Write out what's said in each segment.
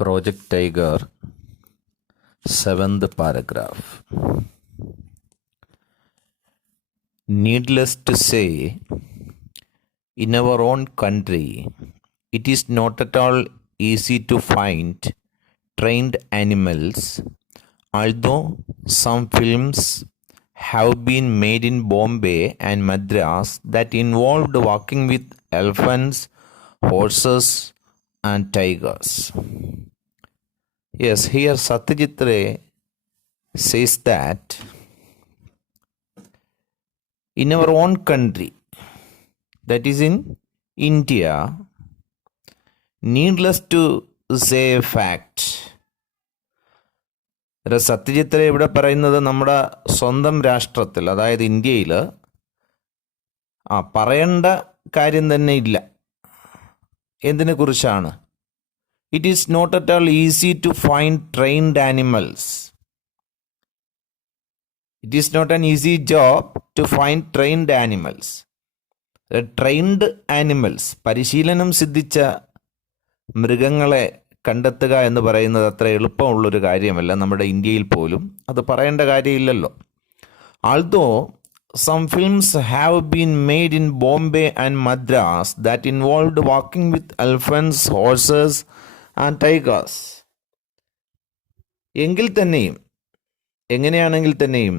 Project Tiger, 7th paragraph. Needless to say, in our own country, it is not at all easy to find trained animals, although some films have been made in Bombay and Madras that involved walking with elephants, horses, and tigers. Yes, here Satyajit Ray says that in our own country, that is in India, needless to say fact, Satyajit Ray ഇവിടെ പറയുന്നത് നമ്മുടെ സ്വന്തം രാഷ്ട്രത്തിൽ, അതായത് ഇന്ത്യയിൽ പറയേണ്ട കാര്യം തന്നെ ഇല്ല. എന്തിനെ കുറിച്ചാണ്? It is not at all easy to find trained animals. It is not an easy job to find trained animals. Trained animals, പരിശീലനം സിദ്ധിച്ച മൃഗങ്ങളെ കണ്ടെത്തുക എന്ന് പറയുന്നത് അത്ര എളുപ്പമുള്ളൊരു കാര്യമല്ല. നമ്മുടെ ഇന്ത്യയിൽ പോലും അത് പറയേണ്ട കാര്യമില്ലല്ലോ. ആൾദോ some films have been made in Bombay and Madras that involved walking with elephants, horses and tigers. എങ്കിൽ തന്നെയും, എങ്ങനെയാണെങ്കിൽ തന്നെയും,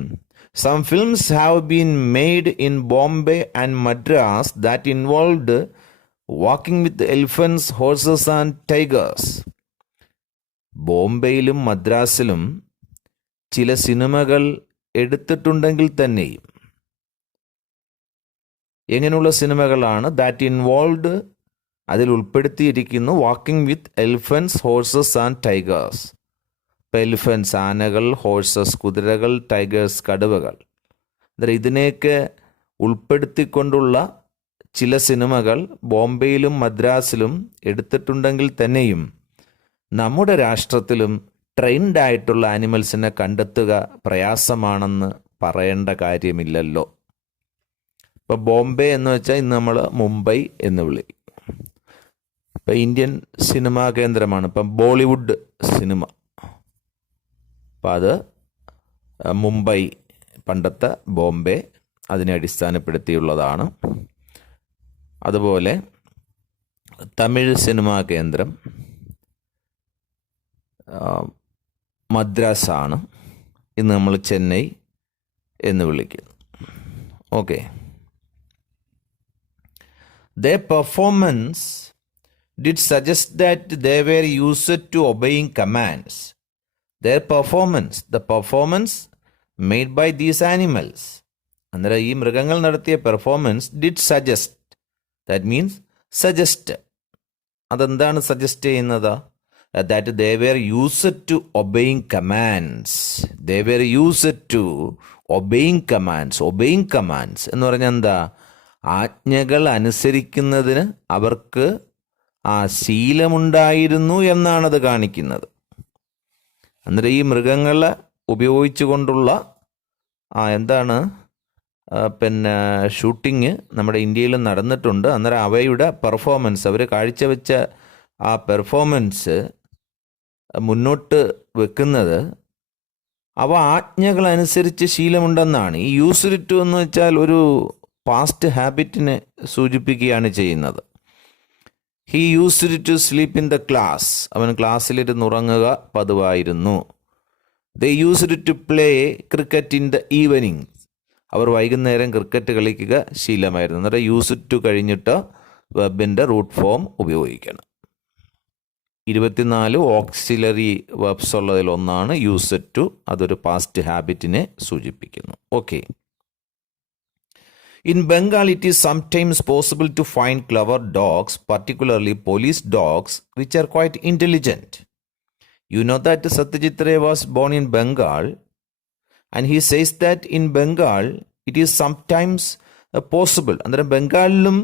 some films have been made in Bombay and Madras that involved walking with elephants, horses and tigers. ബോംബെയിലും മദ്രാസിലും ചില സിനിമകൾ എടുത്തിട്ടുണ്ടെങ്കിൽ തന്നെയും, എങ്ങനെയുള്ള സിനിമകളാണ്? That involved, അതിൽ ഉൾപ്പെടുത്തിയിരിക്കുന്നു walking with elephants, horses and tigers. ഇപ്പം എലിഫൻസ് ആനകൾ, ഹോഴ്സസ് കുതിരകൾ, ടൈഗേഴ്സ് കടുവകൾ. അന്നേരം ഇതിനെയൊക്കെ ഉൾപ്പെടുത്തിക്കൊണ്ടുള്ള ചില സിനിമകൾ ബോംബെയിലും മദ്രാസിലും എടുത്തിട്ടുണ്ടെങ്കിൽ തന്നെയും നമ്മുടെ രാഷ്ട്രത്തിലും ട്രെയിൻഡ് ആയിട്ടുള്ള ആനിമൽസിനെ കണ്ടെത്തുക പ്രയാസമാണെന്ന് പറയേണ്ട കാര്യമില്ലല്ലോ. ഇപ്പോൾ ബോംബെ എന്ന് വെച്ചാൽ ഇന്ന് നമ്മൾ മുംബൈ എന്ന് വിളിക്കും. ഇപ്പം ഇന്ത്യൻ സിനിമാ കേന്ദ്രമാണ്. ഇപ്പം ബോളിവുഡ് സിനിമ, അപ്പം അത് മുംബൈ, പണ്ടത്തെ ബോംബെ, അതിനെ അടിസ്ഥാനപ്പെടുത്തിയുള്ളതാണ്. അതുപോലെ തമിഴ് സിനിമാ കേന്ദ്രം മദ്രാസാണ്. ഇന്ന് നമ്മൾ ചെന്നൈ എന്ന് വിളിക്കുന്നു. Okay. Their performance did suggest that they were used to obeying commands. Their performance, the performance made by these animals. അന്നേരം ഈ മൃഗങ്ങൾ നടത്തിയ performance did suggest, that means suggest. അതെന്താണ് സജസ്റ്റ് ചെയ്യുന്നത്? That they were used to obeying commands. They were used to obeying commands. Obeying commands എന്ന് പറഞ്ഞാൽ എന്താ? ആജ്ഞകൾ അനുസരിക്കുന്നതിന് അവർക്ക് ശീലമുണ്ടായിരുന്നു എന്നാണത് കാണിക്കുന്നത്. അന്നേരം ഈ മൃഗങ്ങളെ ഉപയോഗിച്ചുകൊണ്ടുള്ള എന്താണ് പിന്നെ ഷൂട്ടിങ് നമ്മുടെ ഇന്ത്യയിൽ നടന്നിട്ടുണ്ട്. അന്നേരം അവയുടെ പെർഫോമൻസ്, അവർ കാഴ്ചവെച്ച ആ പെർഫോമൻസ് മുന്നോട്ട് വെക്കുന്നത് അവ ആജ്ഞകളനുസരിച്ച് ശീലമുണ്ടെന്നാണ്. ഈ യൂസ്ഡ് ടു എന്ന് വെച്ചാൽ ഒരു പാസ്റ്റ് ഹാബിറ്റിനെ സൂചിപ്പിക്കുകയാണ് ചെയ്യുന്നത്. He used to sleep in the class. അവൻ ക്ലാസ്സിലിരുന്ന് ഉറങ്ങുക പതിവായിരുന്നു. They used to play cricket in the evening. അവർ വൈകുന്നേരം ക്രിക്കറ്റ് കളിക്കുക ശീലമായിരുന്നു. അന്നേരം യൂസ്ഡ് ടു കഴിഞ്ഞിട്ട് വെബിൻ്റെ റൂട്ട് ഫോം ഉപയോഗിക്കണം. 24 ഓക്സിലറി വെബ്സ് ഉള്ളതിൽ ഒന്നാണ് യൂസ്ഡ് ടു. അതൊരു പാസ്റ്റ് ഹാബിറ്റിനെ സൂചിപ്പിക്കുന്നു. Okay. In Bengal, it is sometimes possible to find clever dogs, particularly police dogs, which are quite intelligent. You know that Satyajit Ray was born in Bengal, and he says that in Bengal, it is sometimes possible. അന്നേരം ബംഗാളിലും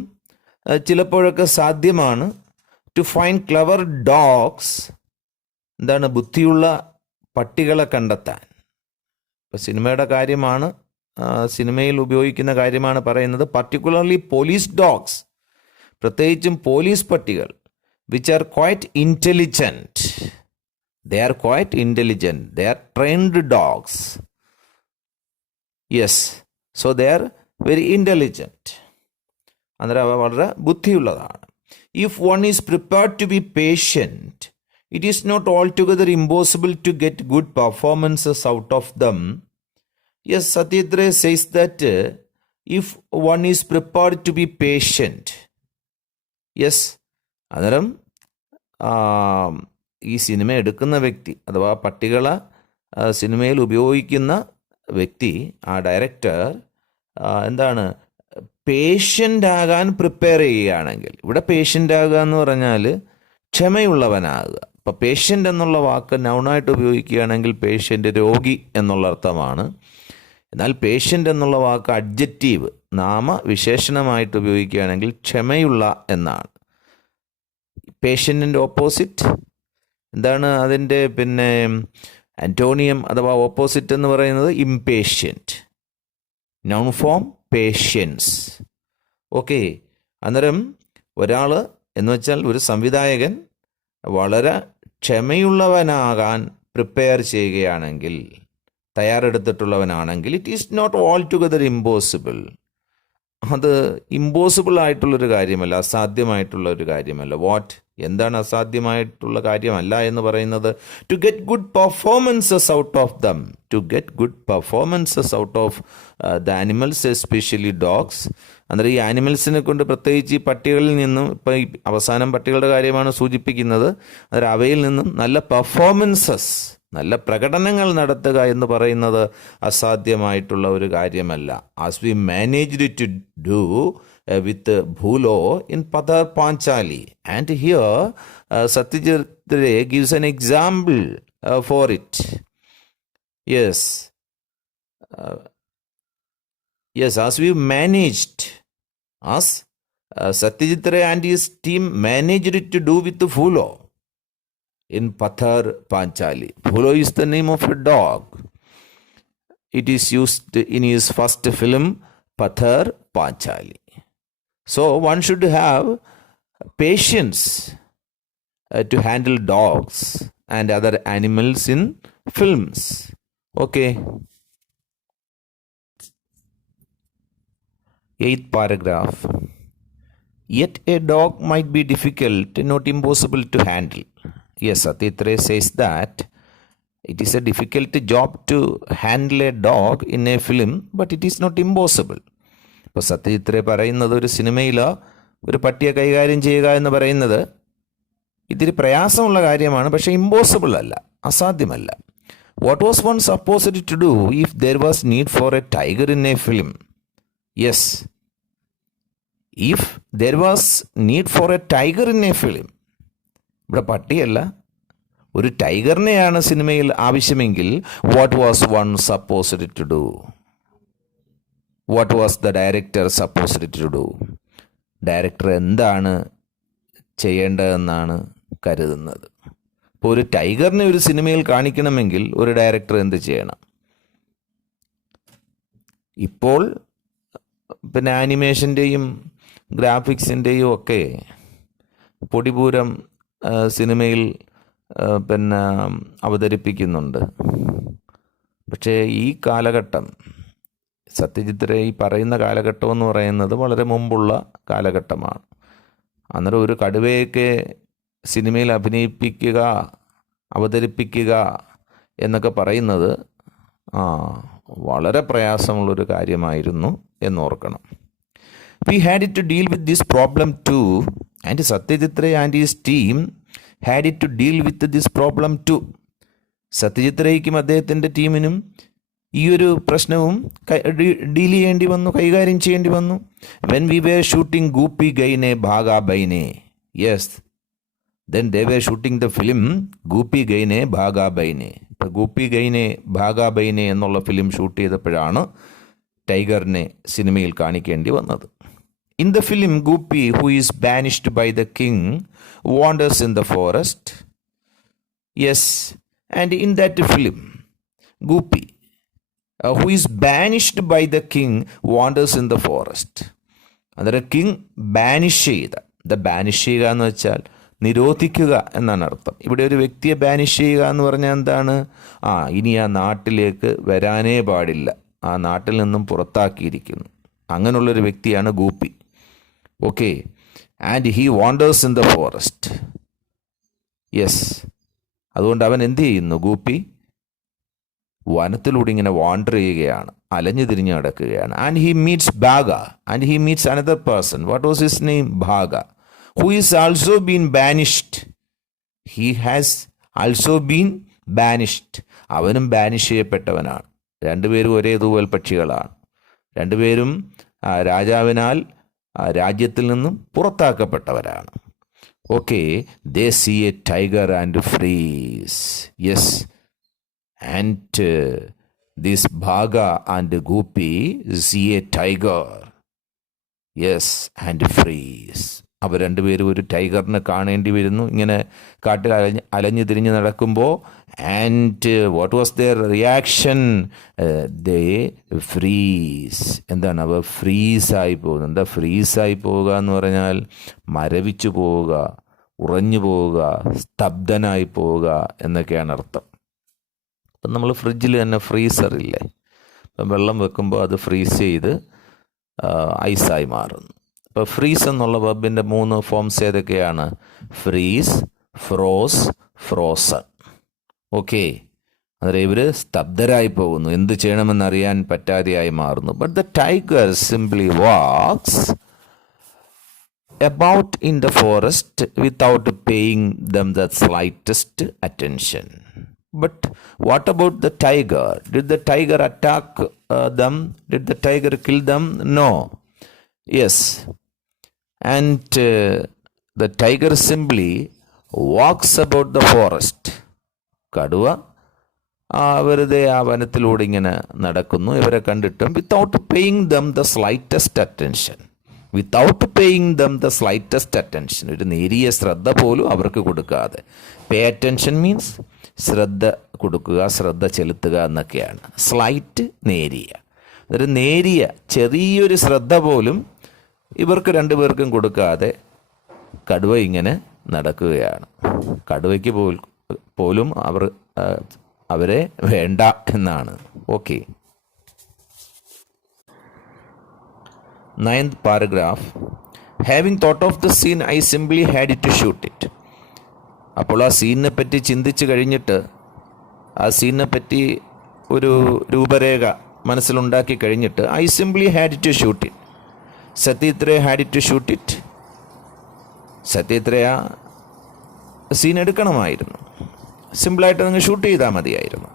ചിലപ്പോഴൊക്കെ സാധ്യമാണ് to find clever dogs. എന്താണ്? ബുദ്ധിയുള്ള പട്ടികളെ കണ്ടെത്താൻ. ഇപ്പം സിനിമയുടെ കാര്യമാണ്, സിനിമയിൽ ഉപയോഗിക്കുന്ന കാര്യമാണ് പറയുന്നത്. പർട്ടിക്കുലർലി പോലീസ് ഡോഗ്സ്, പ്രത്യേകിച്ചും പോലീസ് പട്ടികൾ, which are quite intelligent. They are quite intelligent. They are trained dogs. Yes. So they are very intelligent. അന്നേരം അവ വളരെ ബുദ്ധിയുള്ളതാണ്. If one is prepared to be patient, it is not altogether impossible to get good performances out of them. Yes, Satyajit says that if one is prepared to be patient, yes, അന്നേരം ഈ cinema എടുക്കുന്ന വ്യക്തി അഥവാ പട്ടികളെ സിനിമയിൽ ഉപയോഗിക്കുന്ന വ്യക്തി, ആ ഡയറക്ടർ എന്താണ്, പേഷ്യൻ്റ് ആകാൻ പ്രിപ്പയർ ചെയ്യുകയാണെങ്കിൽ, ഇവിടെ പേഷ്യൻ്റ് ആകുക എന്ന് പറഞ്ഞാൽ ക്ഷമയുള്ളവനാകുക. അപ്പോൾ പേഷ്യൻ്റ് എന്നുള്ള വാക്ക് നൗണായിട്ട് ഉപയോഗിക്കുകയാണെങ്കിൽ പേഷ്യൻ്റ് രോഗി എന്നുള്ള അർത്ഥമാണ്. എന്നാൽ പേഷ്യൻ്റ് എന്നുള്ള വാക്ക് അഡ്ജക്റ്റീവ് നാമവിശേഷണമായിട്ട് ഉപയോഗിക്കുകയാണെങ്കിൽ ക്ഷമയുള്ള എന്നാണ്. പേഷ്യൻറ്റിൻ്റെ ഓപ്പോസിറ്റ് എന്താണ്, അതിൻ്റെ ആൻറ്റോണിയം അഥവാ ഓപ്പോസിറ്റ് എന്ന് പറയുന്നത് impatient. Noun form patience. Okay. അന്നേരം ഒരാൾ എന്ന് വെച്ചാൽ ഒരു സംവിധായകൻ വളരെ ക്ഷമയുള്ളവനാകാൻ പ്രിപ്പയർ ചെയ്യുകയാണെങ്കിൽ, തയ്യാറെടുത്തിട്ടുള്ളവനാണെങ്കിൽ, it is not altogether impossible. അത് ഇമ്പോസിബിൾ ആയിട്ടുള്ളൊരു കാര്യമല്ല, അസാധ്യമായിട്ടുള്ള ഒരു കാര്യമല്ല. വാട്ട്, എന്താണ് അസാധ്യമായിട്ടുള്ള കാര്യമല്ല എന്ന് പറയുന്നത്? To get good performances out of them, to get good performances out of the animals, especially dogs. അന്നേരം ഈ ആനിമൽസിനെ കൊണ്ട്, പ്രത്യേകിച്ച് ഈ പട്ടികളിൽ നിന്നും, ഇപ്പോൾ ഈ അവസാനം പട്ടികളുടെ കാര്യമാണ് സൂചിപ്പിക്കുന്നത്, അന്നേരം അവയിൽ നിന്നും നല്ല പെർഫോമൻസസ്, നല്ല പ്രകടനങ്ങൾ നടത്തുക എന്ന് പറയുന്നത് അസാധ്യമായിട്ടുള്ള ഒരു കാര്യമല്ല. As we managed to do with Bhulo in Pather Panchali. And here Satyajit Ray gives an example for it. Yes, as we managed, as Satyajit Ray and his team managed to do with the Phulo in Pathar Panchali. Phulo is the name of a dog. It is used in his first film, Pathar Panchali. So one should have patience to handle dogs and other animals in films. Okay. 8th paragraph. Yet a dog might be difficult, not impossible to handle. Yes, Satyajit Ray says that it is a difficult job to handle a dog in a film, but it is not impossible. ഇപ്പോൾ സത്യജിത് റേ പറയുന്നത്, ഒരു സിനിമയിൽ ഒരു പട്ടിയെ കൈകാര്യം ചെയ്യുക എന്ന് പറയുന്നത് ഇത്തിരി പ്രയാസമുള്ള കാര്യമാണ്, പക്ഷേ ഇമ്പോസിബിൾ അല്ല, അസാധ്യമല്ല. What was one supposed to do if there was need for a tiger in a film? Yes, if there was need for a tiger in a film, ഇവിടെ പട്ടിയല്ല, ഒരു ടൈഗറിനെയാണ് സിനിമയിൽ ആവശ്യമെങ്കിൽ, what was one supposed to do? What was the director supposed to do? Director എന്താണ് ചെയ്യേണ്ടതെന്നാണ് കരുതുന്നത്? ഇപ്പോൾ ഒരു ടൈഗറിനെ ഒരു സിനിമയിൽ കാണിക്കണമെങ്കിൽ ഒരു ഡയറക്ടർ എന്ത് ചെയ്യണം? ഇപ്പോൾ ആനിമേഷൻ്റെയും ഗ്രാഫിക്സിൻ്റെയും ഒക്കെ പൊടിപൂരം സിനിമയിൽ അവതരിപ്പിക്കുന്നുണ്ട്. പക്ഷേ ഈ കാലഘട്ടം, സത്യജിത് റേ ഈ പറയുന്ന കാലഘട്ടം എന്ന് പറയുന്നത് വളരെ മുമ്പുള്ള കാലഘട്ടമാണ്. അന്നേരം ഒരു കടുവയൊക്കെ സിനിമയിൽ അഭിനയിപ്പിക്കുക, അവതരിപ്പിക്കുക എന്നൊക്കെ പറയുന്നത് വളരെ പ്രയാസമുള്ളൊരു കാര്യമായിരുന്നു എന്നോർക്കണം. We had to deal with this problem too, and Satyajit Ray and his team had to deal with this problem too. Satyajit റേയ്ക്കും അദ്ദേഹത്തിൻ്റെ ടീമിനും ഈ ഒരു പ്രശ്നവും ഡീൽ ചെയ്യേണ്ടി വന്നു, കൈകാര്യം ചെയ്യേണ്ടി വന്നു. When we were shooting Goopy Gaine Bhaga Baine, yes, then they were shooting the film Goopy Gaine Bhaga Baine. ഇപ്പോൾ ഗൂപ്പി ഗൈനെ ഭാഗാ ബൈനെ എന്നുള്ള ഫിലിം ഷൂട്ട് ചെയ്തപ്പോഴാണ് ടൈഗറിനെ സിനിമയിൽ കാണിക്കേണ്ടി വന്നത്. In the film, Goopy, who is banished by the king, wanders in the forest. Yes, and in that film, Goopy, who is banished by the king, wanders in the forest. അന്നേരം king banish ചെയ്ത, the banish ചെയ്യുക എന്ന് വെച്ചാൽ നിരോധിക്കുക എന്നാണ് അർത്ഥം. ഇവിടെ ഒരു വ്യക്തിയെ ബാനിഷ് ചെയ്യുക എന്ന് പറഞ്ഞാൽ എന്താണ്? ഇനി ആ നാട്ടിലേക്ക് വരാനേ പാടില്ല, ആ നാട്ടിൽ നിന്നും പുറത്താക്കിയിരിക്കുന്നു. അങ്ങനെയുള്ളൊരു വ്യക്തിയാണ് Goopy. Okay. And he wanders in the forest. Yes, അതുകൊണ്ട് അവൻ എന്ത് ചെയ്യുന്നു? ഗൂപ്പി വനത്തിലൂടെ ഇങ്ങനെ വാണ്ടർ ചെയ്യുകയാണ്, അലഞ്ഞു തിരിഞ്ഞ് നടക്കുകയാണ്. And he meets Bagha, and he meets another person. What was his name? Bagha, who is also been banished. He has also been banished. അവനും ബാനിഷ് ചെയ്യപ്പെട്ടവനാണ്. രണ്ടുപേരും ഒരേ തൂവൽ പക്ഷികളാണ്. രണ്ടുപേരും രാജാവിനാൽ രാജ്യത്തിൽ നിന്നും പുറത്താക്കപ്പെട്ടവരാണ്. Okay. They see a tiger and freeze. Yes, and this Bagha and Goopy see a tiger. Yes, and freeze. അവർ രണ്ടുപേരും ഒരു ടൈഗറിനെ കാണേണ്ടി വരുന്നു ഇങ്ങനെ കാട്ടിൽ അലഞ്ഞു തിരിഞ്ഞ് നടക്കുമ്പോൾ. And what was their reaction? They freeze. എന്താണ്? അവർ ഫ്രീസായി പോകുന്നത്. എന്താ ഫ്രീസായി പോവുക എന്ന് പറഞ്ഞാൽ? മരവിച്ചു പോവുക, ഉറഞ്ഞു പോവുക, സ്തബ്ധനായി പോവുക എന്നൊക്കെയാണ് അർത്ഥം. ഇപ്പം നമ്മൾ ഫ്രിഡ്ജിൽ തന്നെ ഫ്രീസറില്ലേ, ഇപ്പം വെള്ളം വെക്കുമ്പോൾ അത് ഫ്രീസ് ചെയ്ത് ഐസായി മാറുന്നു. ഇപ്പോൾ ഫ്രീസ് എന്നുള്ള വെർബിൻ്റെ 3 ഫോംസ് ഏതൊക്കെയാണ്? Freeze, froze, frozen. ഓക്കെ. അന്നേരം ഇവർ സ്തബ്ധരായി പോകുന്നു, എന്ത് ചെയ്യണമെന്നറിയാൻ പറ്റാതെയായി മാറുന്നു. But the tiger simply walks about in the forest without paying them the slightest attention. But what about the tiger? Did the tiger attack them? Did the tiger kill them? No. Yes. And the tiger simply walks about the forest. കടുവ വെറുതെ ആ വനത്തിലൂടെ ഇങ്ങനെ നടക്കുന്നു. ഇവരെ കണ്ടിട്ടും without paying them the slightest attention. Without paying them the slightest attention. ഒരു നേരിയ ശ്രദ്ധ പോലും അവർക്ക് കൊടുക്കാതെ. പേ അറ്റൻഷൻ മീൻസ് ശ്രദ്ധ കൊടുക്കുക, ശ്രദ്ധ ചെലുത്തുക എന്നൊക്കെയാണ്. സ്ലൈറ്റ് നേരിയ. അതൊരു നേരിയ ചെറിയൊരു ശ്രദ്ധ പോലും ഇവർക്ക് രണ്ടുപേർക്കും കൊടുക്കാതെ കടുവ ഇങ്ങനെ നടക്കുകയാണ്. കടുവയ്ക്ക് പോലും അവരെ വേണ്ട എന്നാണ്. Okay. 9th paragraph. Having thought of the scene, I simply had to shoot it. അപ്പോൾ ആ സീനിനെ പറ്റി ചിന്തിച്ച് കഴിഞ്ഞിട്ട്, ആ സീനിനെ പറ്റി ഒരു രൂപരേഖ മനസ്സിലുണ്ടാക്കി കഴിഞ്ഞിട്ട്, I simply had to shoot it. സത്യത്രയ had to shoot it. സത്യത്രയ scene എടുക്കണമായിരുന്നു. സിമ്പിളായിട്ട് നിങ്ങൾ ഷൂട്ട് ചെയ്താൽ മതിയായിരുന്നു.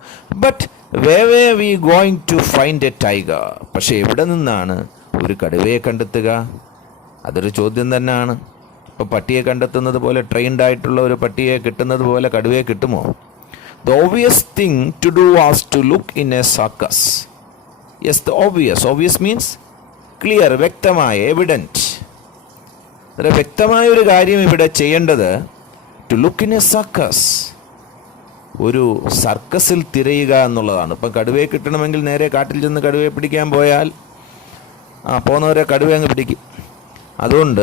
But way we going to find A tiger. പക്ഷേ എവിടെ നിന്നാണ് ഒരു കടുവയെ കണ്ടെത്തുക? അതൊരു ചോദ്യം തന്നെയാണ്. ഇപ്പോൾ പട്ടിയെ കണ്ടെത്തുന്നത് പോലെ, ട്രെയിൻഡ് ആയിട്ടുള്ള ഒരു പട്ടിയെ കിട്ടുന്നത് പോലെ കടുവയെ കിട്ടുമോ? The obvious thing to do was to look in a circus. Yes, the obvious means clear, വ്യക്തമായ, എവിഡൻറ്റ്. അതായത് വ്യക്തമായ ഒരു കാര്യം ഇവിടെ ചെയ്യേണ്ടത് to look in a circus, ഒരു സർക്കസിൽ തിരയുക എന്നുള്ളതാണ്. ഇപ്പം കടുവയെ കിട്ടണമെങ്കിൽ നേരെ കാട്ടിൽ ചെന്ന് കടുവയെ പിടിക്കാൻ പോയാൽ പോകുന്നവരെ കടുവ അങ്ങ് പിടിക്കും. അതുകൊണ്ട്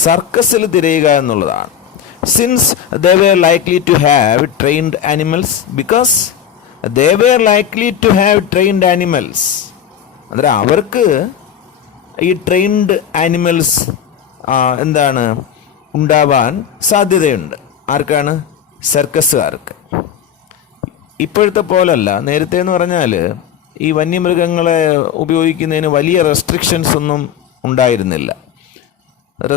സർക്കസിൽ തിരയുക എന്നുള്ളതാണ്. Since they were likely to have trained animals, because they were likely to have trained animals. അന്നേരം അവർക്ക് ഈ ട്രെയിൻഡ് ആനിമൽസ് എന്താണ് ഉണ്ടാവാൻ സാധ്യതയുണ്ട്. ആർക്കാണ്? സർക്കസുകാർക്ക്. ഇപ്പോഴത്തെ പോലല്ല. നേരത്തെ എന്ന് പറഞ്ഞാൽ ഈ വന്യമൃഗങ്ങളെ ഉപയോഗിക്കുന്നതിന് വലിയ റെസ്ട്രിക്ഷൻസ് ഒന്നും ഉണ്ടായിരുന്നില്ല.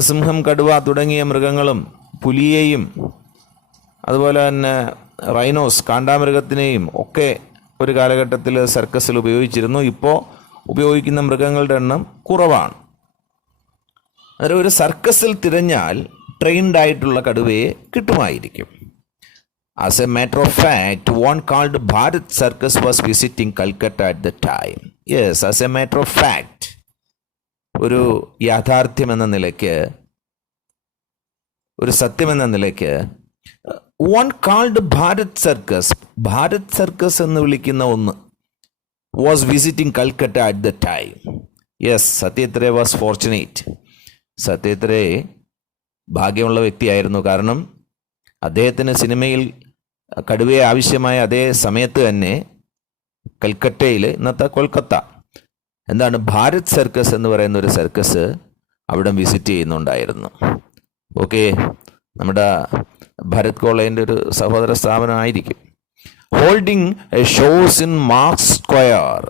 സിംഹം, കടുവ തുടങ്ങിയ മൃഗങ്ങളും പുലിയെയും അതുപോലെ തന്നെ റൈനോസ്, കാണ്ടാമൃഗത്തിനെയും ഒക്കെ ഒരു കാലഘട്ടത്തിൽ സർക്കസിൽ ഉപയോഗിച്ചിരുന്നു. ഇപ്പോൾ ഉപയോഗിക്കുന്ന മൃഗങ്ങളുടെ എണ്ണം കുറവാണ്. അന്നേരം ഒരു സർക്കസിൽ തിരഞ്ഞാൽ ട്രെയിൻഡ് ആയിട്ടുള്ള കടുവയെ കിട്ടുമായിരിക്കും. As a matter of fact, one called Bharat Circus was visiting Calcutta at the time. Yes, as a matter of fact, ഒരു യാഥാർത്ഥ്യം എന്ന നിലയ്ക്ക്, ഒരു സത്യമെന്ന നിലയ്ക്ക്, one called Bharat Circus, Bharat circus എന്ന് വിളിക്കുന്ന ഒന്ന്, was visiting Calcutta at the time. Yes, സത്യത്രേ was fortunate. സത്യത്രേ ഭാഗ്യമുള്ള വ്യക്തിയായിരുന്നു. കാരണം അദ്ദേഹത്തിന് സിനിമയിൽ കടുവയെ ആവശ്യമായ അതേ സമയത്ത് തന്നെ കൽക്കട്ടയിൽ, ഇന്നത്തെ കൊൽക്കത്ത, എന്താണ് ഭാരത് സർക്കസ് എന്ന് പറയുന്ന ഒരു സർക്കസ് അവിടെ വിസിറ്റ് ചെയ്യുന്നുണ്ടായിരുന്നു. ഓക്കെ, നമ്മുടെ ഭരത് കോളേജിൻ്റെ ഒരു സഹോദര സ്ഥാപനമായിരിക്കും. Holding shows in Mark Square,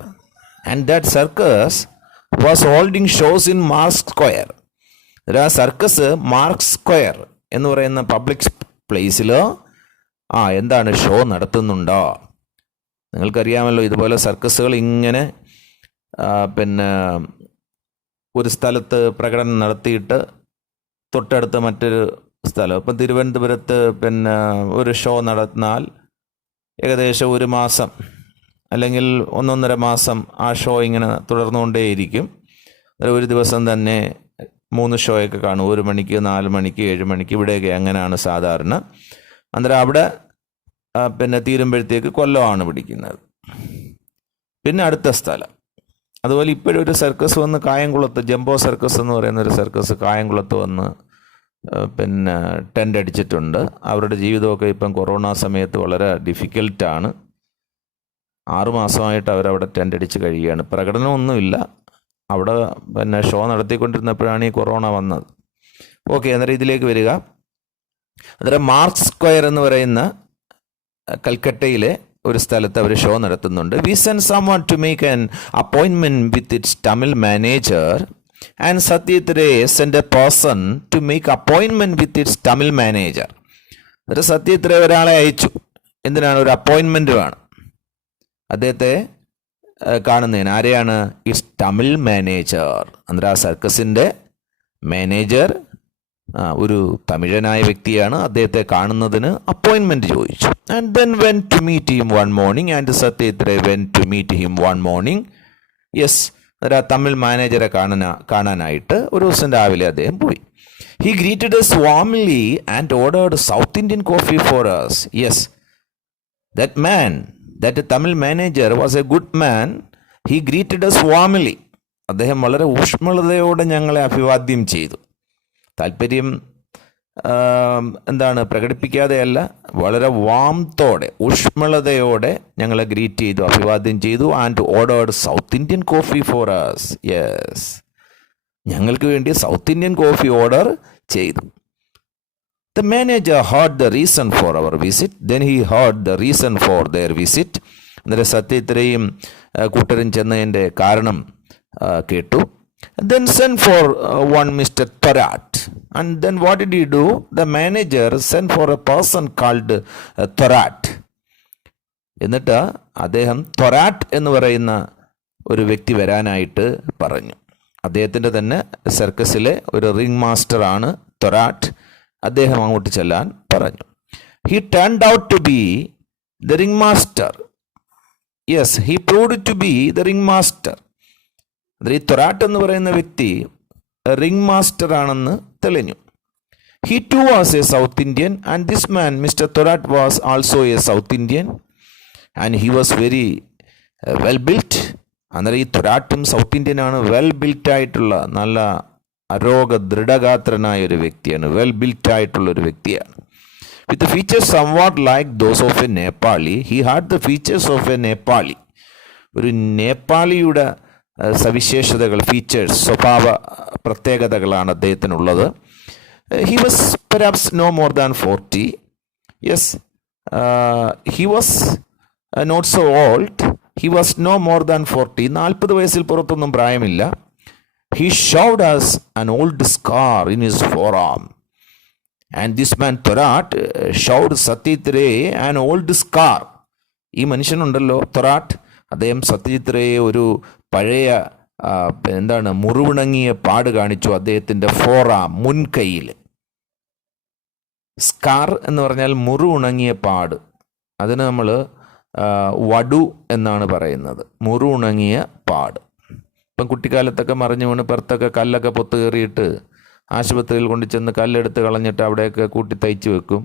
and that circus was holding shows in Mark Square. ആ സർക്കസ് മാർക്ക് സ്ക്വയർ എന്ന് പറയുന്ന പബ്ലിക് പ്ലേസിൽ എന്താണ് ഷോ നടത്തുന്നുണ്ടോ? നിങ്ങൾക്കറിയാമല്ലോ, ഇതുപോലെ സർക്കസുകൾ ഇങ്ങനെ പിന്നെ ഒരു സ്ഥലത്ത് പ്രകടനം നടത്തിയിട്ട് തൊട്ടടുത്ത് മറ്റൊരു സ്ഥലം, ഇപ്പം തിരുവനന്തപുരത്ത് പിന്നെ ഒരു ഷോ നടന്നാൽ ഏകദേശം 1 മാസം അല്ലെങ്കിൽ 1.5 മാസം ആ ഷോ ഇങ്ങനെ തുടർന്നുകൊണ്ടേയിരിക്കും. ഒരു ദിവസം തന്നെ 3 ഷോയൊക്കെ കാണും. 1 മണിക്ക്, 4 മണിക്ക്, 7 മണിക്ക്, ഇവിടെയൊക്കെ അങ്ങനെയാണ് സാധാരണ. അന്നേരം അവിടെ പിന്നെ തീരുമ്പോഴത്തേക്ക് കൊല്ലമാണ് പിടിക്കുന്നത്. പിന്നെ അടുത്ത സ്ഥലം. അതുപോലെ ഇപ്പോഴും ഒരു സർക്കസ് വന്ന് കായംകുളത്ത്, ജംബോ സർക്കസ് എന്ന് പറയുന്ന ഒരു സർക്കസ് കായംകുളത്ത് വന്ന് പിന്നെ ടെൻ്റ് അടിച്ചിട്ടുണ്ട്. അവരുടെ ജീവിതമൊക്കെ ഇപ്പം കൊറോണ സമയത്ത് വളരെ ഡിഫിക്കൽട്ടാണ്. 6 മാസമായിട്ട് അവരവിടെ ടെൻ്റ് അടിച്ച് കഴിയുകയാണ്. പ്രകടനമൊന്നുമില്ല, അവിടെ പിന്നെ ഷോ നടത്തിക്കൊണ്ടിരുന്നപ്പോഴാണ് ഈ കൊറോണ വന്നത്. ഓക്കെ, അന്നേരം ഇതിലേക്ക് വരിക. അന്നേരം മാർക്ക് സ്ക്വയർ എന്ന് പറയുന്ന കൽക്കട്ടയിലെ ഒരു സ്ഥലത്ത് അവർ ഷോ നടത്തുന്നുണ്ട്. We send someone to make an appointment with its Tamil manager, and Satyajit Ray send a person to make appointment with its Tamil manager. ഒരു സത്യജിത് റേ ഒരാളെ അയച്ചു. എന്തിനാണ്? ഒരു അപ്പോയിൻമെൻറ്റ് വേണം അദ്ദേഹത്തെ കാണുന്നതിന്. ആരെയാണ്? It's Tamil manager. അന്നേരം ആ സർക്കസിൻ്റെ മാനേജർ ഒരു തമിഴനായ വ്യക്തിയാണ്. അദ്ദേഹത്തെ കാണുന്നതിന് അപ്പോയിൻമെൻറ്റ് ചോദിച്ചു. And then went to meet him one morning, and Satyajit Ray went to meet him one morning. Yes, ആ തമിഴ് മാനേജറെ കാണാനായിട്ട് ഒരു ദിവസം രാവിലെ അദ്ദേഹം പോയി. He greeted us warmly and ordered South Indian coffee for us. Yes, that Tamil manager was a good man. He greeted us warmly. അദ്ദേഹം വളരെ ഊഷ്മളതയോടെ ഞങ്ങളെ അഭിവാദ്യം ചെയ്തു. താല്പര്യം എന്താണ് പ്രകടിപ്പിക്കാതെയല്ല, വളരെ വാംത്തോടെ, ഊഷ്മളതയോടെ ഞങ്ങളെ ഗ്രീറ്റ് ചെയ്തു, അഭിവാദ്യം ചെയ്തു. And ordered South Indian coffee for us. Yes, ഞങ്ങൾക്ക് വേണ്ടി സൗത്ത് ഇന്ത്യൻ കോഫി ഓർഡർ ചെയ്തു. The manager heard the reason for our visit. Then he heard the reason for their visit. അന്നേരം സത്യജിത് റേയും കൂട്ടരും ചെന്നതിൻ്റെ കാരണം കേട്ടു. Then sent for one Mr. Thorat. And then what did he do? The manager sent for a person called Thorat. എന്നിട്ട് അദ്ദേഹം തൊറാട്ട് എന്ന് പറയുന്ന ഒരു വ്യക്തി വരാനായിട്ട് പറഞ്ഞു. അദ്ദേഹത്തിൻ്റെ തന്നെ സർക്കസിലെ ഒരു റിംഗ് മാസ്റ്ററാണ് തൊറാട്ട്. അദ്ദേഹം അങ്ങോട്ട് ചെല്ലാൻ പറഞ്ഞു. He turned out to be the ringmaster. Yes, he proved to be the ringmaster. ഈ തൊറാട്ട് എന്ന് പറയുന്ന വ്യക്തി റിംഗ് മാസ്റ്റർ ആണെന്ന് തെളിഞ്ഞു. He too was a South Indian, and this man mister Thorat was also a South Indian, and he was very well built. അന്നേരം ഈ തൊറാട്ടും south ഇന്ത്യനാണ്. Well ബിൽറ്റായിട്ടുള്ള, നല്ല അരോഗ ദൃഢഗാത്രനായ ഒരു വ്യക്തിയാണ്. വെൽ ബിൽറ്റായിട്ടുള്ള ഒരു വ്യക്തിയാണ്. With features somewhat like those of a Nepali. He had the features of a Nepali. ഒരു നേപ്പാളിയുടെ സവിശേഷതകൾ, ഫീച്ചേഴ്സ്, സ്വഭാവ പ്രത്യേകതകളാണ് അദ്ദേഹത്തിനുള്ളത്. He was perhaps no more than 40. Yes, he was not so old. He was no more than 40. 40 വയസ്സിൽ പുറത്തൊന്നും പ്രായമില്ല. He showed us an old scar in his forearm. And this man Thorat showed Satyajit Ray an old scar. ഈ മനുഷ്യനുണ്ടല്ലോ തൊറാട്ട്, അദ്ദേഹം സത്യജിത് റേയെ ഒരു പഴയ എന്താണ് മുറിവുണങ്ങിയ പാട് കാണിച്ചു അദ്ദേഹത്തിൻ്റെ ഫോറാം, മുൻകൈയിൽ. സ്കാർ എന്ന് പറഞ്ഞാൽ മുറിവുണങ്ങിയ പാട്. അതിന് നമ്മൾ വടു എന്നാണ് പറയുന്നത്, മുറിവുണങ്ങിയ പാട്. ഇപ്പം കുട്ടിക്കാലത്തൊക്കെ മറിഞ്ഞു വീണ് പുറത്തൊക്കെ കല്ലൊക്കെ പൊത്ത് കയറിയിട്ട് ആശുപത്രിയിൽ കൊണ്ട് ചെന്ന് കല്ലെടുത്ത് കളഞ്ഞിട്ട് അവിടെയൊക്കെ കൂട്ടി തയ്ച്ച് വെക്കും.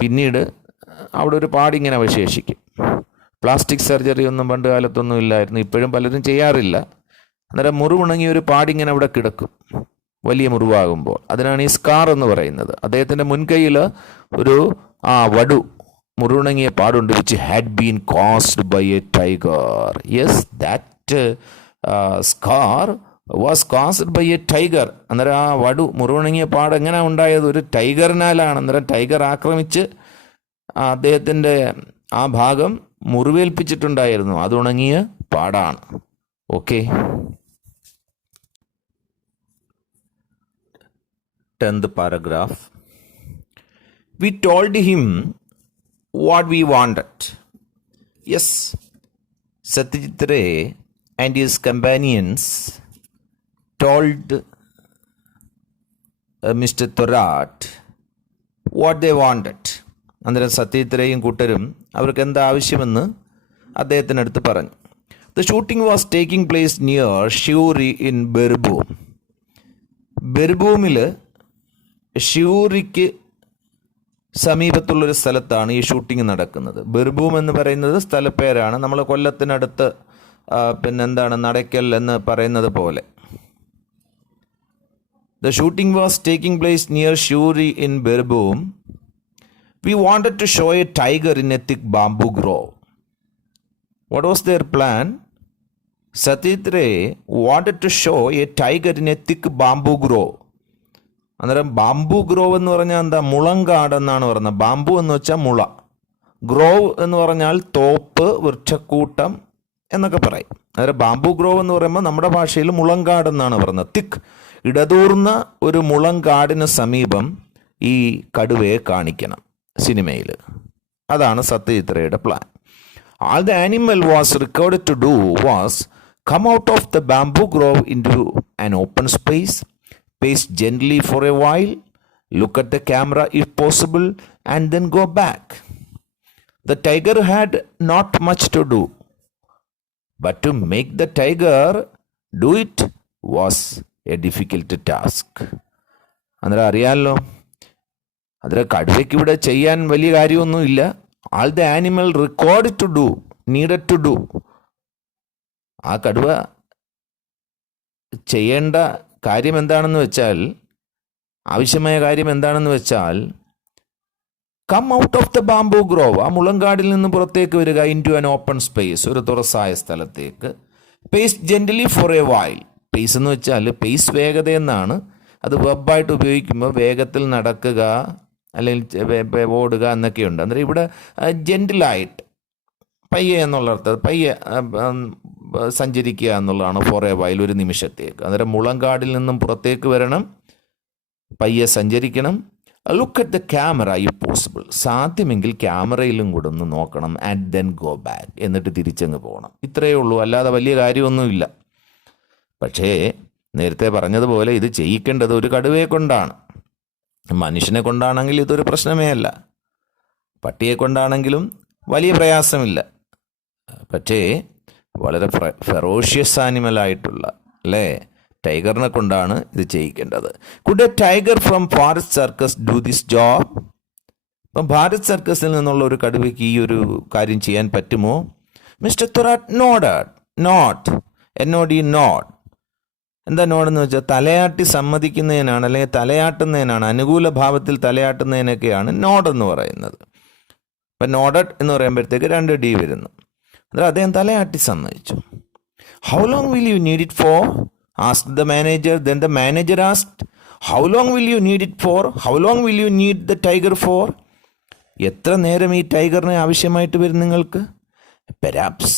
പിന്നീട് അവിടെ ഒരു പാടിങ്ങനെ അവശേഷിക്കും. പ്ലാസ്റ്റിക് സർജറി ഒന്നും പണ്ട് കാലത്തൊന്നും ഇല്ലായിരുന്നു, ഇപ്പോഴും പലരും ചെയ്യാറില്ല. അന്നേരം മുറിവുണങ്ങിയ ഒരു പാടിങ്ങനെ അവിടെ കിടക്കും. വലിയ മുറിവാകുമ്പോൾ. അതിനാണ് ഈ സ്കാർ എന്ന് പറയുന്നത്. അദ്ദേഹത്തിൻ്റെ മുൻകൈയിൽ ഒരു വടു, മുറിവുണങ്ങിയ പാടുണ്ട്, which had been caused by a tiger. Yes, that scar was caused by a tiger. അന്നേരം ആ വടു, മുറിവുണങ്ങിയ പാട് എങ്ങനെയാണ് ഉണ്ടായത്? ഒരു ടൈഗറിനാലാണ്. അന്നേരം ടൈഗർ ആക്രമിച്ച് അദ്ദേഹത്തിൻ്റെ ആ ഭാഗം മുറിവേൽപ്പിച്ചിട്ടുണ്ടായിരുന്നു. അത് ഉണങ്ങിയ പാടാണ്. Okay, 10th paragraph. We told him what we wanted. Yes, Satyajit Ray and his companions told Mr. Thorat what they wanted. അന്നേരം സത്യജിത്ത് റേയും കൂട്ടരും അവർക്ക് എന്താ ആവശ്യമെന്ന് അദ്ദേഹത്തിനടുത്ത് പറഞ്ഞു. The shooting was taking place near Shiuri in Birbhum. ബിർഭൂമിൽ ഷിയൂറിക്ക് സമീപത്തുള്ളൊരു സ്ഥലത്താണ് ഈ ഷൂട്ടിംഗ് നടക്കുന്നത്. ബിർഭൂം എന്ന് പറയുന്നത് സ്ഥലപ്പേരാണ്. നമ്മൾ കൊല്ലത്തിനടുത്ത് പിന്നെന്താണ് നടയ്ക്കൽ എന്ന് പറയുന്നത് പോലെ. The shooting was taking place near Shiuri in Birbhum. We wanted to show a tiger in a thick bamboo grove. What was their plan? Satyajit Ray wanted to show a tiger in a thick bamboo grove. അന്നേരം bamboo grove എന്ന് പറഞ്ഞാൽ എന്താ? മുളങ്കാട് എന്നാണ് പറയുന്നത്. Bamboo എന്ന് വെച്ചാൽ മുള, grove എന്ന് പറഞ്ഞാൽ തോപ്പ്, വൃക്ഷക്കൂട്ടം എന്നൊക്കെ പറയും. അന്നേരം ബാംബു ഗ്രോവ് എന്ന് പറയുമ്പോൾ നമ്മുടെ ഭാഷയിൽ മുളങ്കാട് എന്നാണ് പറയുന്നത്. തിക്ക്, ഇടതൂർന്ന ഒരു മുളങ്കാടിന് സമീപം ഈ കടുവയെ കാണിക്കണം സിനിമയിൽ. അതാണ് സത്യജിത് റേയുടെ plan. All the animal was recorded to do was come out of the bamboo grove into an open space, pace gently for a while, look at the camera if possible, and then go back. The tiger had not much to do, but to make the tiger do it was a difficult task. അന്നേരം അറിയാമല്ലോ, അന്നേരം കടുവയ്ക്ക് ഇവിടെ ചെയ്യാൻ വലിയ കാര്യമൊന്നുമില്ല. All the animal recorded to do, needed to do. ആ കടുവ ചെയ്യേണ്ട കാര്യം എന്താണെന്ന് വെച്ചാൽ, ആവശ്യമായ കാര്യം എന്താണെന്ന് വെച്ചാൽ, come out of the bamboo grove, ആ മുളങ്കാടിൽ നിന്ന് പുറത്തേക്ക് വരിക, into an open space, ഒരു തുറസായ സ്ഥലത്തേക്ക്, pace gently for a while. Pace എന്ന് വെച്ചാൽ പേസ് വേഗത എന്നാണ്. അത് വെബായിട്ട് ഉപയോഗിക്കുമ്പോൾ വേഗത്തിൽ നടക്കുക അല്ലെങ്കിൽ ഓടുക എന്നൊക്കെയുണ്ട്. അന്നേരം ഇവിടെ ജെന്റിലായിട്ട് പയ്യെ എന്നുള്ള അർത്ഥം, പയ്യെ സഞ്ചരിക്കുക എന്നുള്ളതാണ് ഫോർ എ വൈൽ, ഒരു നിമിഷത്തേക്ക്. അന്നേരം മുളങ്കാടിൽ നിന്നും പുറത്തേക്ക് വരണം, പയ്യെ സഞ്ചരിക്കണം. Look at the camera if possible, സാധ്യമെങ്കിൽ ക്യാമറയിലും കൂടെ ഒന്ന് നോക്കണം. ആൻഡ് ദെൻ ഗോ ബാക്ക്, എന്നിട്ട് തിരിച്ചങ്ങ് പോകണം. ഇത്രയേ ഉള്ളൂ, അല്ലാതെ വലിയ കാര്യമൊന്നുമില്ല. പക്ഷേ നേരത്തെ പറഞ്ഞതുപോലെ ഇത് ചെയ്യിക്കേണ്ടത് ഒരു കടുവയെ കൊണ്ടാണ്. മനുഷ്യനെ കൊണ്ടാണെങ്കിൽ ഇതൊരു പ്രശ്നമേ അല്ല, പട്ടിയെ കൊണ്ടാണെങ്കിലും വലിയ പ്രയാസമില്ല. പക്ഷേ വളരെ ഫെറോഷ്യസ് ആനിമലായിട്ടുള്ള അല്ലേ ടൈഗറിനെ കൊണ്ടാണ് ഇത് ചെയ്യിക്കേണ്ടത്. Could a tiger from forest circus do this job? ഇപ്പം ഭാരത് സർക്കസിൽ നിന്നുള്ള ഒരു കടുവയ്ക്ക് ഈ ഒരു കാര്യം ചെയ്യാൻ പറ്റുമോ? Mister Thorat nodded. നോട്ട്, എന്നോട് നോട്ട്. എന്താ നോടെന്ന് വെച്ചാൽ തലയാട്ടി സമ്മതിക്കുന്നതിനാണ്, അല്ലെങ്കിൽ തലയാട്ടുന്നതിനാണ്, അനുകൂല ഭാവത്തിൽ തലയാട്ടുന്നതിനൊക്കെയാണ് നോടെന്ന് പറയുന്നത്. ഇപ്പം നോഡഡ് എന്ന് പറയുമ്പോഴത്തേക്ക് 2 D വരുന്നു. അന്നേരം അദ്ദേഹം തലയാട്ടി സമ്മതിച്ചു. How long will you need it for? Ask the manager. Then the manager asked how long will you need it for? How long will you need the tiger for? എത്ര നേരം ഈ ടൈഗറിനെ ആവശ്യമായിട്ട് വരും നിങ്ങൾക്ക്? Perhaps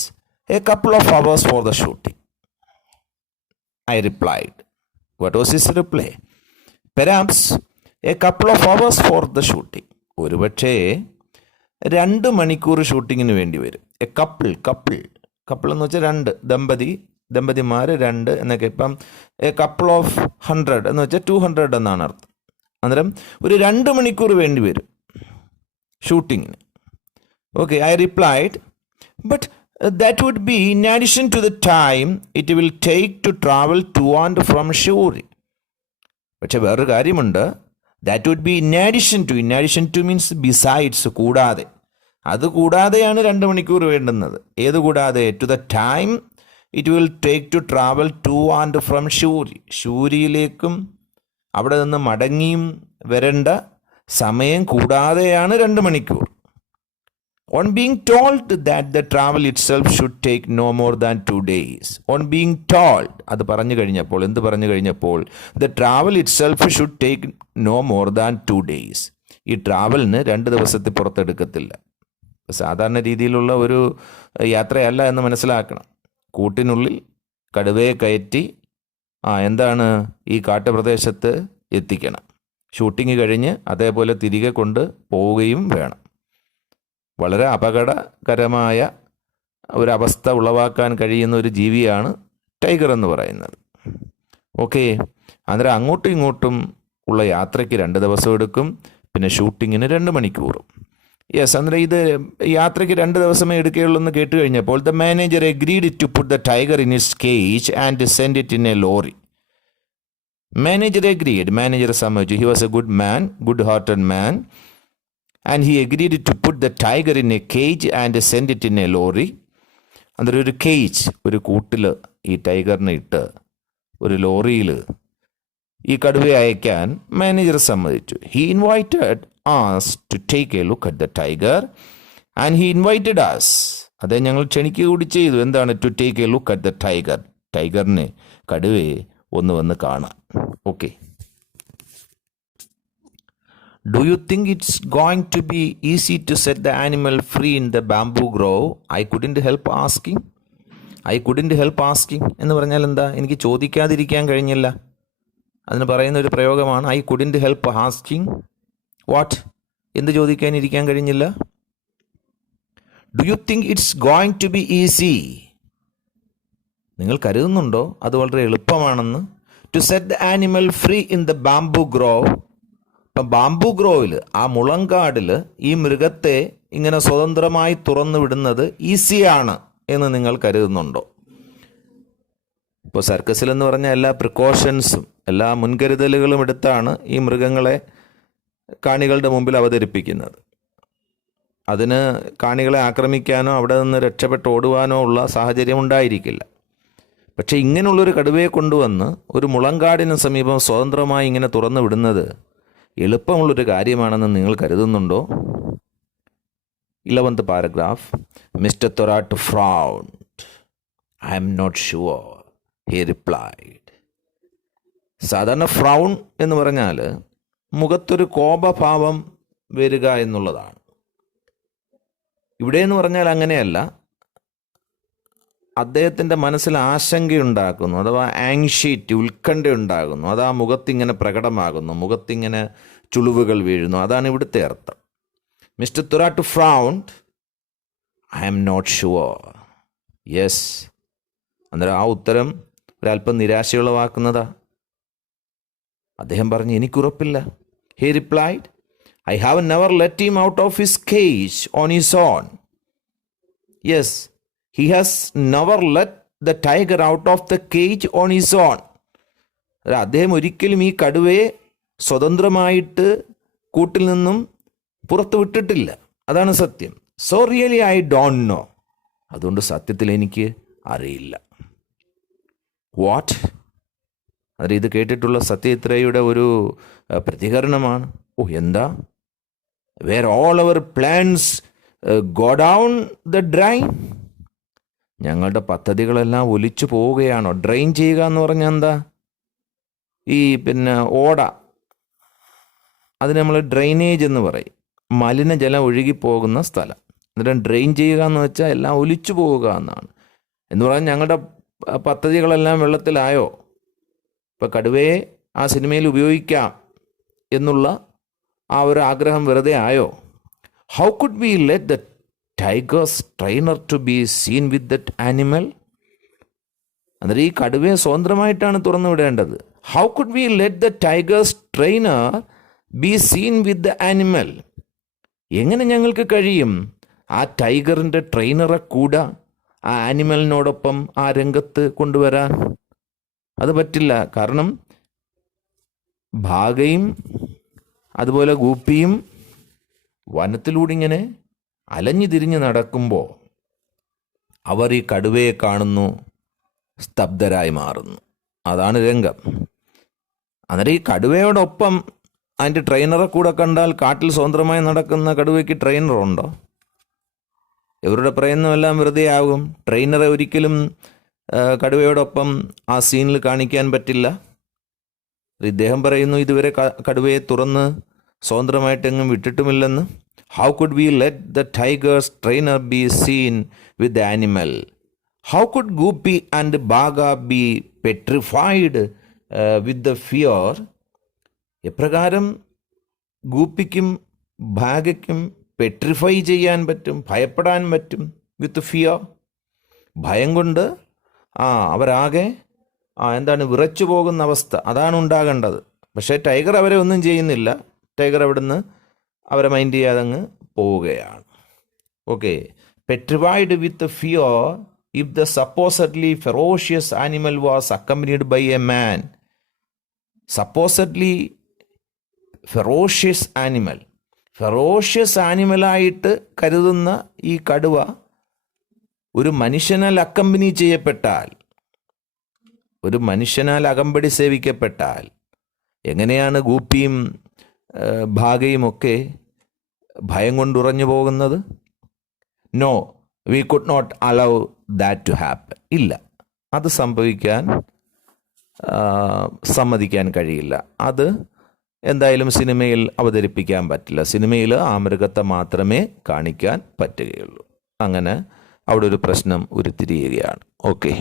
a couple of hours for the shooting. I replied. What was his reply? Perhaps a couple of hours for the shooting. ഒരുപക്ഷേ 2 മണിക്കൂർ ഷൂട്ടിങ്ങിന് വേണ്ടി വരും. എ കപ്പിൾ എന്ന് വെച്ചാൽ 2 ദമ്പതിമാർ 2 എന്നൊക്കെ. ഇപ്പം എ കപ്പിൾ ഓഫ് 100 എന്ന് വെച്ചാൽ 200 എന്നാണ് അർത്ഥം. അന്നേരം ഒരു 2 മണിക്കൂർ വേണ്ടി വരും ഷൂട്ടിങ്ങിന്. Okay, I replied, but that would be in addition to the time it will take to travel to and from Shiuri. പക്ഷെ വേറൊരു കാര്യമുണ്ട്. that would be in addition to means besides, കൂടാതെ. അത് കൂടാതെയാണ് 2 മണിക്കൂർ വേണ്ടുന്നത്. ഏത് കൂടാതെ? to the time it will take to travel to and from Shiuri. ഷൂരിയിലേക്കും അവിടെ നിന്ന് മടങ്ങിയും വരേണ്ട സമയം കൂടാതെയാണ് 2 മണിക്കൂർ. On being told that the travel itself should take no more than 2 days. On being told, അത് പറഞ്ഞു കഴിഞ്ഞപ്പോൾ, എന്ത് പറഞ്ഞു കഴിഞ്ഞപ്പോൾ, the travel itself should take no more than 2 days. ഈ ട്രാവലിന് 2 ദിവസത്തിൽ പുറത്തെടുക്കത്തില്ല. സാധാരണ രീതിയിലുള്ള ഒരു യാത്രയല്ല എന്ന് മനസ്സിലാക്കണം. കൂട്ടിനുള്ളിൽ കടുവയെ കയറ്റി എന്താണ് ഈ കാട്ടുപ്രദേശത്ത് എത്തിക്കണം. ഷൂട്ടിങ് കഴിഞ്ഞ് അതേപോലെ തിരികെ കൊണ്ട് പോവുകയും വേണം. വളരെ അപകടകരമായ ഒരവസ്ഥ ഉളവാക്കാൻ കഴിയുന്ന ഒരു ജീവിയാണ് ടൈഗർ എന്ന് പറയുന്നത്. ഓക്കെ, അന്നേരം അങ്ങോട്ടും ഇങ്ങോട്ടും ഉള്ള യാത്രയ്ക്ക് 2 ദിവസം എടുക്കും, പിന്നെ ഷൂട്ടിങ്ങിന് 2 മണിക്കൂറും. യെസ്, അന്നേരം ഇത് യാത്രയ്ക്ക് 2 ദിവസമേ എടുക്കുകയുള്ളൂ എന്ന് കേട്ട് കഴിഞ്ഞപ്പോൾ the manager agreed to put the tiger in its cage and send it in a lorry. Manager agreed, manager സമ്മതിച്ചു. He was a good man, good hearted man, and he agreed to put the tiger in a cage and send it in a lorry. അന്നേരം ഒരു cage, ഒരു കൂട്ടിൽ ഈ ടൈഗറിനെ ഇട്ട് ഒരു ലോറിയിൽ ഈ കടുവയെ അയക്കാൻ മാനേജർ സമ്മതിച്ചു. He invited us to take a look at the tiger and he invited us. അതേ, ഞങ്ങൾ ക്ഷണിക്കുക കൂടി ചെയ്തു. എന്താണ്? to take a look at the tiger. ടൈഗറിനെ, കടുവയെ ഒന്ന് വന്ന് കാണാൻ. Okay. Do you think it's going to be easy to set the animal free in the bamboo grove? I couldn't help asking. എന്ന് പറഞ്ഞാൽ എന്താ? എനിക്ക് ചോദിക്കാതിരിക്കാൻ കഴിഞ്ഞില്ല. അതിന് പറയുന്ന ഒരു പ്രയോഗമാണ് I couldn't help asking. What? എന്ത് ചോദിക്കാനിരിക്കാൻ കഴിഞ്ഞില്ല? Do you think it's going to be easy? നിങ്ങൾ കരുതുന്നുണ്ടോ അത് വളരെ എളുപ്പമാണെന്ന്? To set the animal free in the bamboo grove. ഇപ്പം ബാംബു ഗ്രോവിൽ, ആ മുളങ്കാടിൽ ഈ മൃഗത്തെ ഇങ്ങനെ സ്വതന്ത്രമായി തുറന്നു വിടുന്നത് ഈസിയാണ് എന്ന് നിങ്ങൾ കരുതുന്നുണ്ടോ? ഇപ്പോൾ സർക്കസിലെന്ന് പറഞ്ഞാൽ എല്ലാ പ്രിക്കോഷൻസും, എല്ലാ മുൻകരുതലുകളും എടുത്താണ് ഈ മൃഗങ്ങളെ കാണികളുടെ മുമ്പിൽ അവതരിപ്പിക്കുന്നത്. അതിന് കാണികളെ ആക്രമിക്കാനോ അവിടെ നിന്ന് രക്ഷപ്പെട്ട് ഓടുവാനോ ഉള്ള സാഹചര്യം ഉണ്ടായിരിക്കില്ല. പക്ഷേ ഇങ്ങനെയുള്ളൊരു കടുവയെ കൊണ്ടുവന്ന് ഒരു മുളങ്കാടിന് സമീപം സ്വതന്ത്രമായി ഇങ്ങനെ തുറന്നു വിടുന്നത് എളുപ്പമുള്ളൊരു കാര്യമാണെന്ന് നിങ്ങൾ കരുതുന്നുണ്ടോ? 11th paragraph. Mr. Thorat frowned. I am not sure, he replied. സാധാരണ ഫ്രൗൺ എന്ന് പറഞ്ഞാൽ മുഖത്തൊരു കോപഭാവം വരിക എന്നുള്ളതാണ്. ഇവിടെ എന്ന് പറഞ്ഞാൽ അങ്ങനെയല്ല. അദ്ദേഹത്തിൻ്റെ മനസ്സിൽ ആശങ്കയുണ്ടാക്കുന്നു, അഥവാ ആങ്ഷൈറ്റി, ഉത്കണ്ഠ ഉണ്ടാകുന്നു. അത് ആ മുഖത്തിങ്ങനെ പ്രകടമാകുന്നു, മുഖത്തിങ്ങനെ ചുളിവുകൾ വീഴുന്നു. അതാണ് ഇവിടുത്തെ അർത്ഥം. Mister Thorat frowned. I am not sure. Yes. അന്നേരം ആ ഉത്തരം ഒരല്പം നിരാശയുളവാക്കുന്നതാ. അദ്ദേഹം പറഞ്ഞു, എനിക്കുറപ്പില്ല. He replied, I have never let him out of his cage on his own. Yes, he has never let the tiger out of the cage on his own. അദ്ദേഹം ഒരിക്കലും ഈ കടുവയെ സ്വതന്ത്രമായിട്ട് കൂട്ടിൽ നിന്നും പുറത്തു വിട്ടിട്ടില്ല. അതാണ് സത്യം. So really I don't know. അതുകൊണ്ട് സത്യത്തിൽ എനിക്ക് അറിയില്ല. വാട്ട്? അത് ഇത് കേട്ടിട്ടുള്ള സത്യത്രയുടെ ഒരു പ്രതികരണമാണ്. എന്താ? Were all our plans go down the drain. ഞങ്ങളുടെ പദ്ധതികളെല്ലാം ഒലിച്ചു പോവുകയാണോ? ഡ്രെയിൻ ചെയ്യുക എന്ന് പറഞ്ഞാൽ എന്താ? ഈ ഓട, അതിന് നമ്മൾ ഡ്രെയിനേജ് എന്ന് പറയും. മലിനജലം ഒഴുകിപ്പോകുന്ന സ്ഥലം. എന്നിട്ട് ഡ്രെയിൻ ചെയ്യുക എന്ന് വെച്ചാൽ എല്ലാം ഒലിച്ചു പോവുക എന്നാണ്. എന്ന് പറഞ്ഞാൽ ഞങ്ങളുടെ പദ്ധതികളെല്ലാം വെള്ളത്തിലായോ? ഇപ്പം കടുവയെ ആ സിനിമയിൽ ഉപയോഗിക്കാം എന്നുള്ള ആ ഒരു ആഗ്രഹം വെറുതെ ആയോ? How could we let the tiger's trainer to be seen with that animal. അന്നേരം ഈ കടുവയെ സ്വതന്ത്രമായിട്ടാണ് തുറന്നു വിടേണ്ടത്. How could we let the tiger's trainer be seen with the animal. എങ്ങനെ ഞങ്ങൾക്ക് കഴിയും ആ ടൈഗറിൻ്റെ ട്രെയിനറെ കൂടെ ആ ആനിമലിനോടൊപ്പം ആ രംഗത്ത് കൊണ്ടുവരാൻ? അത് പറ്റില്ല. കാരണം ഭാഗയും അതുപോലെ ഗൂപ്പിയും വനത്തിലൂടെ ഇങ്ങനെ അലഞ്ഞു തിരിഞ്ഞ് നടക്കുമ്പോൾ അവർ ഈ കടുവയെ കാണുന്നു, സ്തബ്ധരായി മാറുന്നു. അതാണ് രംഗം. അന്നേരം ഈ കടുവയോടൊപ്പം അതിൻ്റെ ട്രെയിനറെ കൂടെ കണ്ടാൽ കാട്ടിൽ സ്വതന്ത്രമായി നടക്കുന്ന കടുവയ്ക്ക് ട്രെയിനറുണ്ടോ? ഇവരുടെ പ്രയത്നമെല്ലാം വെറുതെ ആകും. ട്രെയിനറെ ഒരിക്കലും കടുവയോടൊപ്പം ആ സീനിൽ കാണിക്കാൻ പറ്റില്ല. ഇദ്ദേഹം പറയുന്നു ഇതുവരെ കടുവയെ തുറന്ന് സ്വതന്ത്രമായിട്ടെങ്ങും വിട്ടിട്ടുമില്ലെന്ന്. How could we let the tiger's trainer be seen with the animal? How could Goopy and Bagha be petrified with the fear? എപ്രകാരം ഗൂപ്പിക്കും ബാഗയ്ക്കും പെട്രിഫൈ ചെയ്യാൻ പറ്റും, ഭയപ്പെടാൻ പറ്റും? വിത്ത് ഫിയർ, ഭയം കൊണ്ട് അവരാകെ വിറച്ചു പോകുന്ന അവസ്ഥ, അതാണ് ഉണ്ടാകേണ്ടത്. പക്ഷേ ടൈഗർ അവരെ ഒന്നും ചെയ്യുന്നില്ല. ടൈഗർ അവിടുന്ന് അവരെ മൈൻഡ് ചെയ്യാതെ അങ്ങ് പോവുകയാണ്. Okay, petrified with fear if the supposedly ferocious animal was accompanied by a man. Supposedly ferocious ആനിമലായിട്ട് കരുതുന്ന ഈ കടുവ ഒരു മനുഷ്യനാൽ അക്കമ്പനി ചെയ്യപ്പെട്ടാൽ, ഒരു മനുഷ്യനാൽ അകമ്പടി സേവിക്കപ്പെട്ടാൽ എങ്ങനെയാണ് ഗൂപ്പിയും ഭാഗയും ഒക്കെ ഭയം കൊണ്ടുറഞ്ഞു പോകുന്നത്? No, we could not allow that to happen. ഇല്ല, അത് സംഭവിക്കാൻ സമ്മതിക്കാൻ കഴിയില്ല. അത് എന്തായാലും സിനിമയിൽ അവതരിപ്പിക്കാൻ പറ്റില്ല. സിനിമയിൽ ആ മൃഗത്തെ മാത്രമേ കാണിക്കാൻ പറ്റുകയുള്ളൂ. അങ്ങനെ അവിടെ ഒരു പ്രശ്നം ഉരുത്തിരിയുകയാണ്. ഓക്കെ.